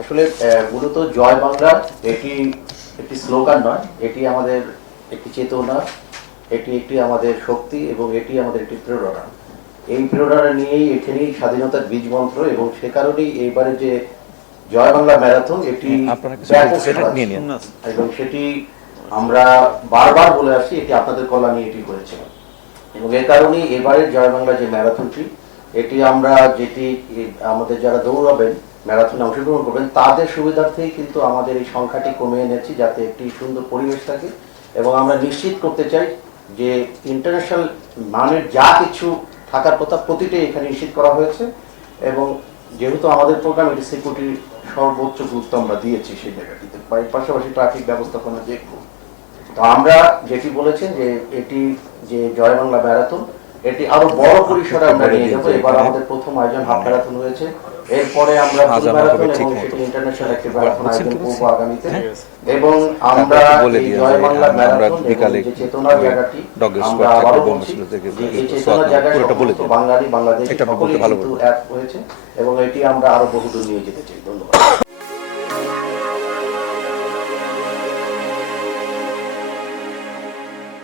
আসলে মূলত জয় বাংলা এটি একটি স্লোগান নয় এটি আমাদের একটি চেতনা এটি একটি আমাদের শক্তি এবং এটি আমাদের একটি প্রেরণা। এই প্রেরণা নিয়েই এখানেই স্বাধীনতার বীজ মন্ত্র এবং সে কারণেই এইবারে যে জয় বাংলা ম্যারাথন এটি নিন। এবং সেটি আমরা বারবার বলে আসছি এটি আপনাদের কল্যাণে এটি করেছিলাম এবং এ কারণেই এবারের জয় বাংলা যে ম্যারাথনটি এটি আমরা যেটি আমাদের যারা দৌড়াবেন ম্যারাথনে অংশগ্রহণ করবেন। তাদের সুবিধার্থেই কিন্তু আমাদের এই সংখ্যাটি কমিয়ে এনেছি যাতে একটি সুন্দর পরিবেশ থাকে। এবং আমরা নিশ্চিত করতে চাই যে ইন্টারন্যাশনাল মানের যা কিছু থাকার কথা প্রতিটাই এখানে নিশ্চিত করা হয়েছে। এবং যেহেতু আমাদের প্রোগ্রাম, এটি সিকিউরিটির সর্বোচ্চ গুরুত্ব আমরা দিয়েছি সেই জায়গাটিতে। পাশাপাশি ট্রাফিক ব্যবস্থাপনা দেখব। তো আমরা যেটি বলেছেন যে এটি যে জয় বাংলা ম্যারাথন এটি আরও বড় পরিসরে আমরা নিয়ে যাব। এবার আমাদের প্রথম আয়োজন হাফ ম্যারাথন হয়েছে এরপরে আমরা ফুল ম্যারাথন এবং সেটি ইন্টারন্যাশনাল একটি ম্যারাথন আয়োজন করব আগামীতে। হ্যাঁ। এবং আমরা এই জয় বাংলা ম্যারাথন বিকালে চেতনার জায়গাটি আমরা আবারও বলছি এই চেতনার বলে বাঙালি বাংলাদেশ সকলেই ভালো কিন্তু এক হয়েছে এবং এটি আমরা আরও বহুদূর নিয়ে যেতে চাই। ধন্যবাদ।